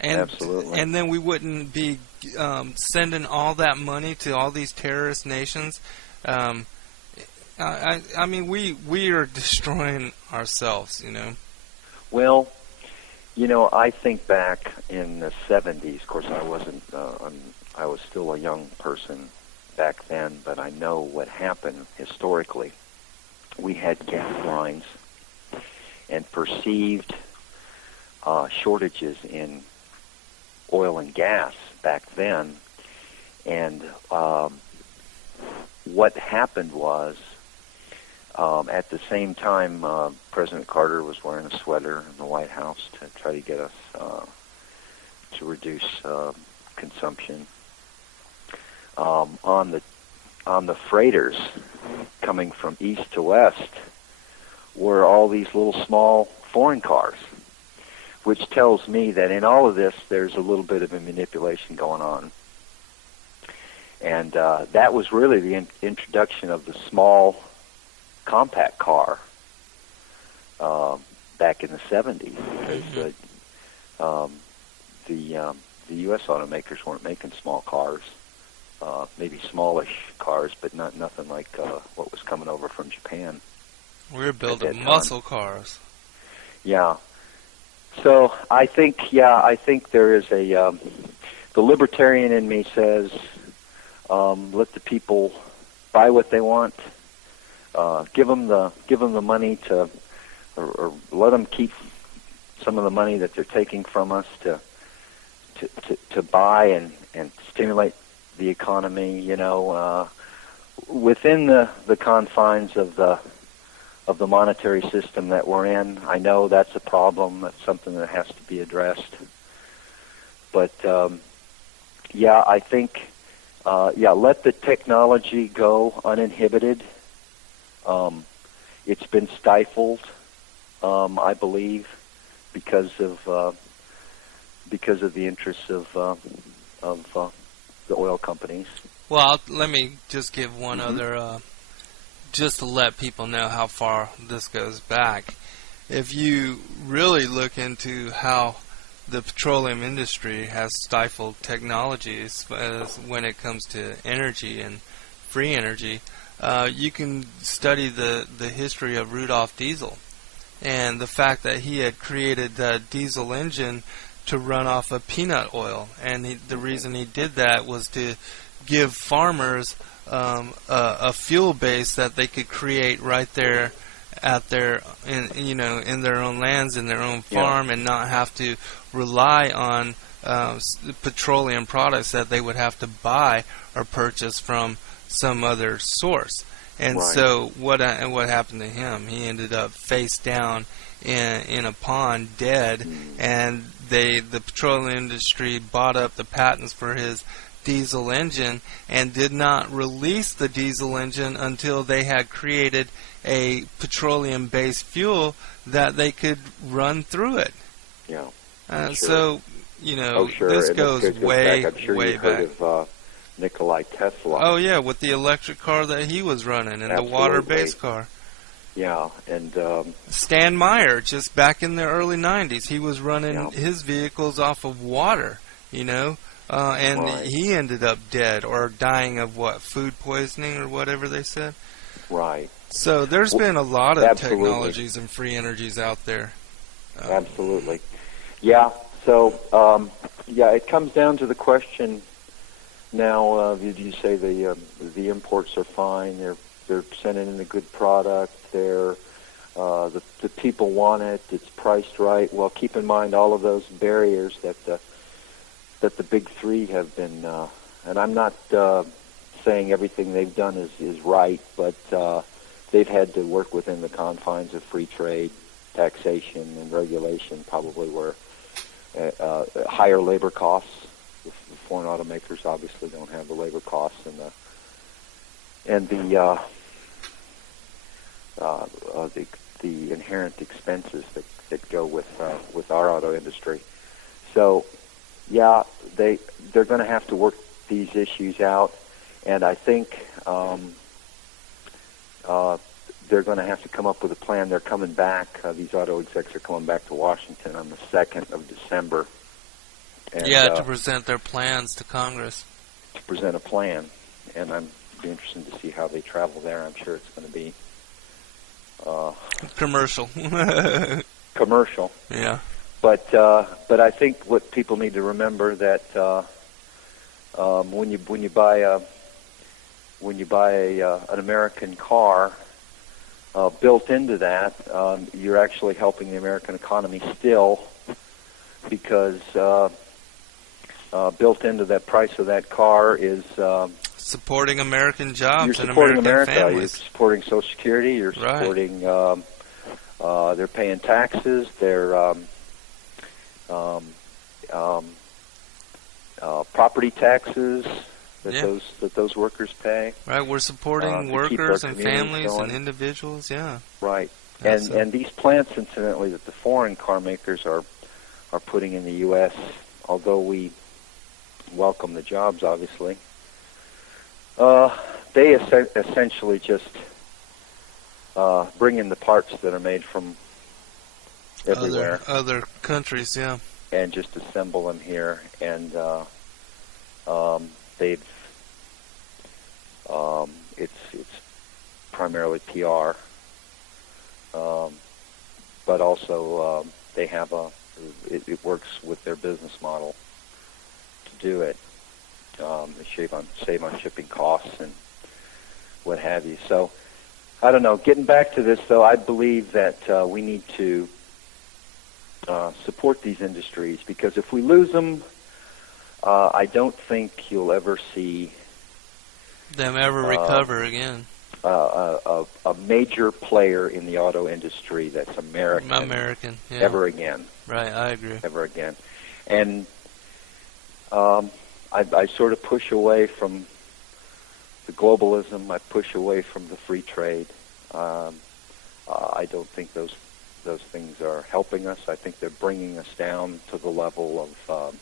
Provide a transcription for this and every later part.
Absolutely. And then we wouldn't be sending all that money to all these terrorist nations. I mean, we are destroying ourselves, you know. Well, I think back in the 70s. Of course, I wasn't. I was still a young person back then, but I know what happened historically. We had gas lines and perceived shortages in oil and gas back then, and what happened was, at the same time, President Carter was wearing a sweater in the White House to try to get us to reduce consumption. On the freighters coming from east to west were all these little small foreign cars, which tells me that in all of this there's a little bit of a manipulation going on. And that was really the introduction of the small compact car back in the 70s, because the U.S. automakers weren't making small cars, maybe smallish cars, but nothing like what was coming over from Japan. We were building muscle cars. Yeah. So I think there is the libertarian in me says, let the people buy what they want. Give them the money to, or let them keep some of the money that they're taking from us to buy and stimulate the economy. Within the confines of the monetary system that we're in. I know that's a problem. That's something that has to be addressed. But I think let the technology go uninhibited. It's been stifled, I believe, because of the interests of the oil companies. Well, let me just give one other, just to let people know how far this goes back. If you really look into how the petroleum industry has stifled technologies when it comes to energy and free energy, you can study the history of Rudolf Diesel and the fact that he had created the diesel engine to run off of peanut oil. And the reason he did that was to give farmers a fuel base that they could create right there at their in their own lands, in their own farm, and not have to rely on petroleum products that they would have to buy or purchase from some other source. And so what happened to him? He ended up face down in a pond, dead, and the petroleum industry bought up the patents for his diesel engine and did not release the diesel engine until they had created a petroleum-based fuel that they could run through it. Yeah. Sure. So, this goes way, way back. Heard of Nikola Tesla. Oh, yeah, with the electric car that he was running and the water-based car. Yeah, and Stan Meyer, just back in the early 90s, he was running his vehicles off of water, and he ended up dead or dying of food poisoning or whatever they said. Right. So there's been a lot of technologies and free energies out there. Absolutely. Yeah. So it comes down to the question now. You say the imports are fine. They're sending in a good product. The people want it. It's priced right. Well, keep in mind all of those barriers that the big three have been. And I'm not saying everything they've done is right, but they've had to work within the confines of free trade, taxation, and regulation. Probably were higher labor costs. The foreign automakers obviously don't have the labor costs and the inherent expenses that go with our auto industry. So, they're going to have to work these issues out, and I think they're going to have to come up with a plan. They're coming back. These auto execs are coming back to Washington on the 2nd of December And, to present their plans to Congress. To present a plan, and I'm be interested to see how they travel there. I'm sure it's going to be commercial. Commercial. Yeah. But I think what people need to remember that when you buy an American car, built into that, you're actually helping the American economy still, because built into that price of that car is supporting American jobs. You're supporting and America. American families. You're supporting Social Security. You're Right. supporting. They're paying taxes. They're property taxes that those workers pay. Right. We're supporting workers and families and individuals. Yeah. Right. And these plants, incidentally, that the foreign car makers are putting in the U.S., although we welcome the jobs, obviously, they essentially just bring in the parts that are made from everywhere. Other countries, yeah. And just assemble them here. And it's primarily PR. But also they have it works with their business model to do it. They save on shipping costs and what have you. So, I don't know. Getting back to this, though, I believe that we need to support these industries, because if we lose them, I don't think you'll ever see them ever recover again. A major player in the auto industry that's American yeah. ever again. Right, I agree. Ever again. And I sort of push away from the globalism. I push away from the free trade. I don't think those things are helping us. I think they're bringing us down to the level of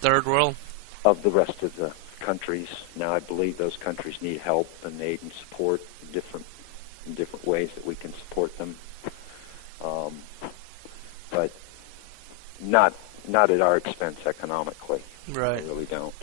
third world, of the rest of the countries. Now, I believe those countries need help and aid and support in different ways that we can support them, but not at our expense economically. Right. I really don't.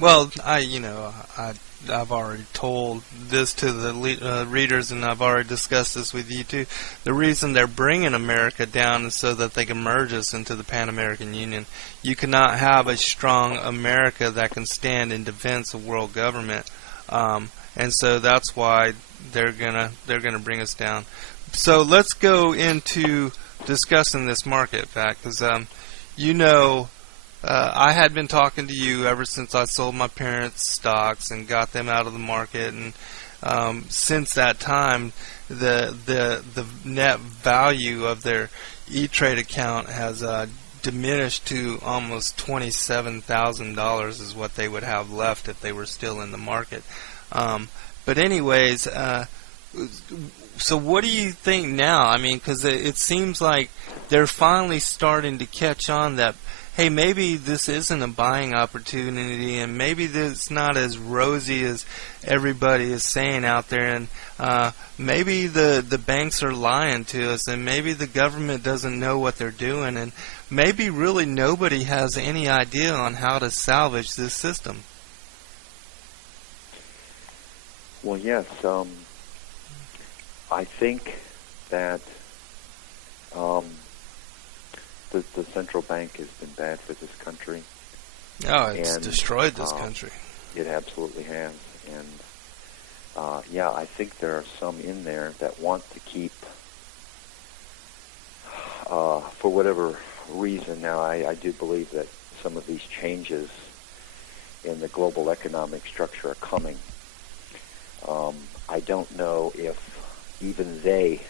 Well, I've already told this to the readers, and I've already discussed this with you too. The reason they're bringing America down is so that they can merge us into the Pan-American Union. You cannot have a strong America that can stand in defense of world government, and so that's why they're gonna bring us down. So let's go into discussing this market fact, because I had been talking to you ever since I sold my parents' stocks and got them out of the market, and since that time, the net value of their E-Trade account has diminished to almost $27,000 is what they would have left if they were still in the market. But anyways, so what do you think now? I mean, because it seems like they're finally starting to catch on that, hey, maybe this isn't a buying opportunity, and maybe it's not as rosy as everybody is saying out there, and maybe the banks are lying to us, and maybe the government doesn't know what they're doing, and maybe really nobody has any idea on how to salvage this system. Well, yes. I think that the central bank has been bad for this country. Oh, it's destroyed this country. It absolutely has. And, I think there are some in there that want to keep, for whatever reason. Now, I do believe that some of these changes in the global economic structure are coming. I don't know if even they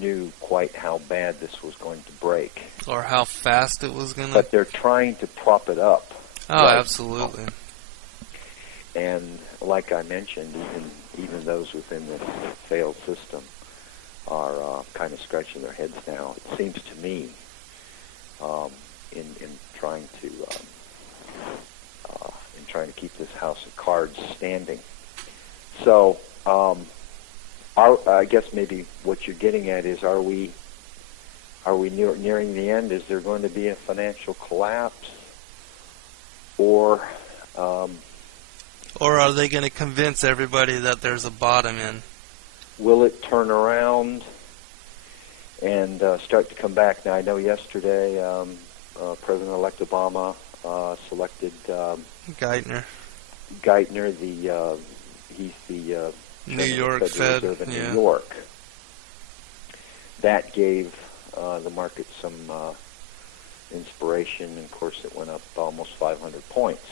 knew quite how bad this was going to break, or how fast it was going to. But they're trying to prop it up. Oh, right. Absolutely. And like I mentioned, even those within this failed system are kind of scratching their heads now. It seems to me, in trying to keep this house of cards standing. So, I guess maybe what you're getting at is, are we Are we nearing the end? Is there going to be a financial collapse? Or are they going to convince everybody that there's a bottom in? will it turn around and start to come back? Now, I know yesterday President-elect Obama selected Geithner, he's the New York Fed, Reserve in yeah. New York. That gave the market some inspiration, and of course it went up almost 500 points.